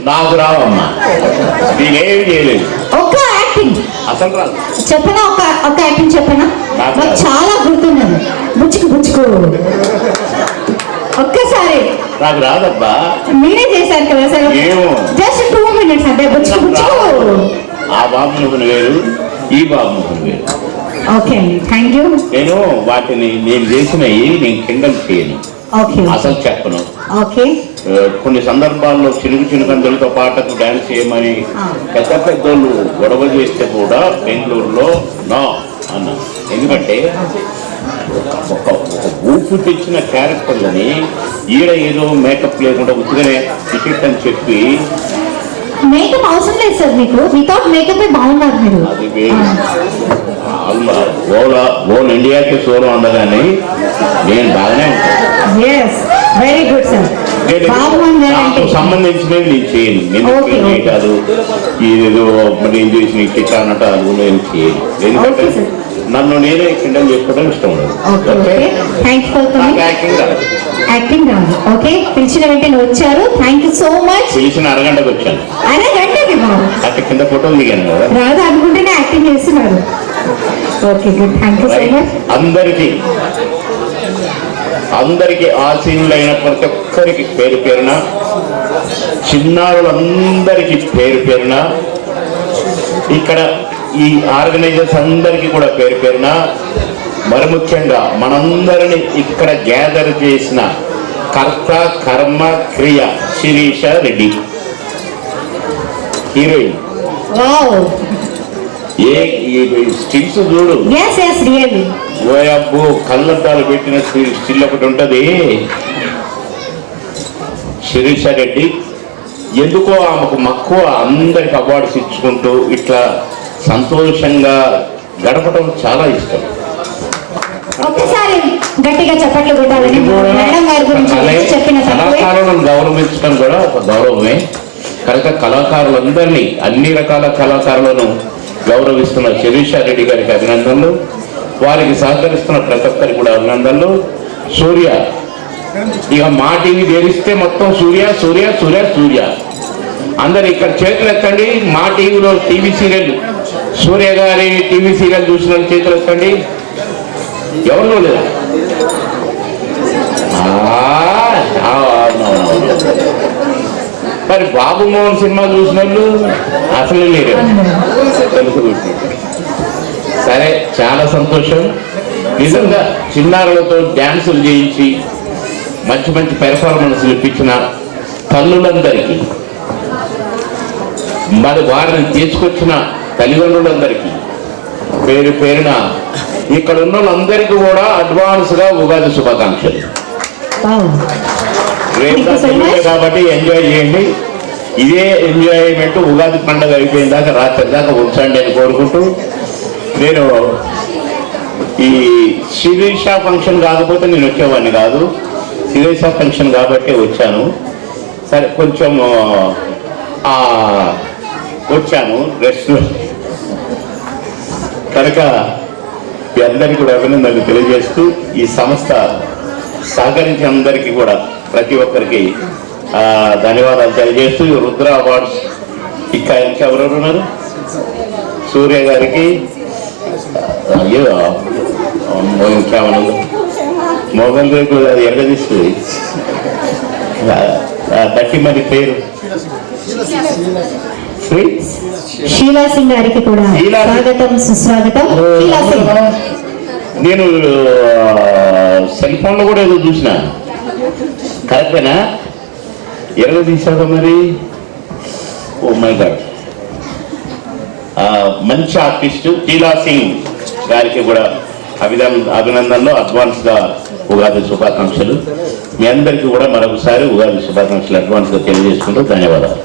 నాకు రావమ్మా. నేనేమి చేయలేదు. ఒక్క యాక్టింగ్. అసలు రాదు. చెప్పనా? ఒక ఒక యాక్టింగ్ చెప్పనా? నాకు చాలా గుర్తున్నది బుచ్చుకు బుచ్చుకు. ఒక్కసారి. నాకు రాదబ్బా. మీరే చేశారు కదా సార్? ఏమో. జస్ట్ టూ మినిట్స్ అంటే బుచ్చుకు బుచ్చుకు. ఆ బాబు ముఖం వేరు ఈ బాబు ముఖం వేరు. ఓకే అండి. థ్యాంక్ యూ నేను వాటిని నేను చేసినవి నేను కిండల్ చేయను. ఓకే. అసలు చెప్పను. ఓకే. కొన్ని సందర్భాల్లో చినుకు చినుకందులతో పాటకు డాన్స్ చేయమని. పెద్ద పెద్దోళ్ళు గొడవ చేస్తే కూడా బెంగళూరులో నో అన్న. ఎందుకంటే ఒక ఒక ఊపు తెచ్చిన క్యారెక్టర్లని ఈడ ఏదో మేకప్ లేకుండా ఉత్తిగానే టికెట్ అని చెప్పి మేకప్ అవసరం లేదు సార్ మీకు. వితౌట్ మేకప్ బాగున్నారు మీరు. ఓలా ఓన్ ఇండియాకి సోలో ఉండగానే నేను బాగానే ఉంటాను వెరీ గారు నాకు అంటే సంబంధించినవి నేను చేయను. నేను. చేయటాలు ఇదేదో నేను చేసిన ఇట్లా అనటాలు నేను చేయను. ఎందుకంటే. నన్ను నేనే కిండలు చేసుకోవడం ఇష్టం ఉండదు. యాక్టింగ్ రాదు. ఓకే? పిలిచిన వెంటనే వచ్చారు. థ్యాంక్ యూ సో మచ్ పిలిచిన అరగంటకు వచ్చాను. అరే గంటది బాబు. అక్కడ కింద ఫోటోలు దిగాను కదా. రాదు అనుకుంటేనే యాక్టింగ్ చేస్తున్నారు. Okay good thank you so much అందరికీ అందరికీ ఆశీనులైన ప్రతి ఒక్కరికి పేరు పేరున చిన్నారులందరికీ పేరు పేరున ఇక్కడ ఈ ఆర్గనైజర్స్ అందరికీ కూడా పేరు పేరున మరి ముఖ్యంగా మనందరిని ఇక్కడ గ్యాదర్ చేసిన కర్త కర్మ క్రియ శిరీష రెడ్డి. హీరోయిన్. ఏ స్టిల్స్ చూడు. కళ్ళద్దాలు పెట్టిన స్టిల్ ఒకటి ఉంటది. శిరీష రెడ్డి ఎందుకో ఆమెకు మక్కువ అందరికి అవార్డ్స్ ఇచ్చుకుంటూ ఇట్లా సంతోషంగా గడపడం చాలా ఇష్టం. ఒక్కసారి గట్టిగా చప్పట్లు కొట్టాలని ఇది కూడా మేడం గారి గురించి కళే- చెప్పిన కళాకారులను గౌరవించడం కూడా ఒక గౌరవమే. కనుక కళాకారులందరినీ అన్ని రకాల కళాకారులను గౌరవిస్తున్న శిరీషారెడ్డి గారికి అభినందనలు. వారికి సహకరిస్తున్న ప్రతి ఒక్కరికి కూడా అభినందనలు. సూర్య ఇక మా టీవీ తెరిస్తే మొత్తం సూర్య సూర్య సూర్య సూర్య. అందరు ఇక్కడ చేతులు ఎత్తండి. మా టీవీలో టీవీ సీరియల్ సూర్య గారి టీవీ సీరియల్ చూసిన చేతులు ఎత్తండి. ఎవరిలో లేదా ఆ, మరి బాబు మోహన్ సినిమా చూసిన వాళ్ళు అసలు లేరు. తెలుసు సరే చాలా సంతోషం. నిజంగా చిన్నారులతో డ్యాన్సులు చేయించి మంచి మంచి పెర్ఫార్మెన్స్లు ఇప్పించిన తల్లులందరికీ మరి వారిని తీసుకొచ్చిన తల్లిదండ్రులందరికీ పేరు పేరున ఇక్కడ ఉన్న వాళ్ళందరికీ కూడా అడ్వాన్స్గా ఉగాది శుభాకాంక్షలు. కాబట్టి ఎంజాయ్ చేయండి. ఇదే ఎంజాయ్మెంట్ ఉగాది పండుగ అయిపోయిన దాకా రాత్రి దాకా ఉంచండి అని కోరుకుంటూ నేను ఈ శిరీష ఫంక్షన్ కాకపోతే నేను వచ్చేవాడిని కాదు. శిరీష ఫంక్షన్ కాబట్టి వచ్చాను. సరే కొంచెం వచ్చాను రెస్ట్ కనుక మీ అందరికీ కూడా అభినందనలు తెలియజేస్తూ ఈ సంస్థ సహకరించిన అందరికీ కూడా ప్రతి ఒక్కరికి ధన్యవాదాలు తెలియజేస్తూ రుద్ర అవార్డ్స్ ఇంకా ఇంకెవరెవరు ఉన్నారు? సూర్య గారికి అయ్యో ఇంకేమన్నా? మోగన్ రేపు అది ఎరగదీస్తుంది దట్టి మరి పేరు. షీలా సింగ్ గారికి కూడా. స్వాగతం సుస్వాగతం. నేను సెల్ ఫోన్లో కూడా ఏదో చూసిన. కరెక్టేనా ఎరగ తీసావు మరి? Oh my god. మంచి ఆర్టిస్ట్ కీలా సింగ్ గారికి కూడా అభినంద అభినందనలు అడ్వాన్స్గా ఉగాది శుభాకాంక్షలు. మీ అందరికీ కూడా మరొకసారి ఉగాది శుభాకాంక్షలు అడ్వాన్స్గా తెలియజేసుకుంటూ ధన్యవాదాలు.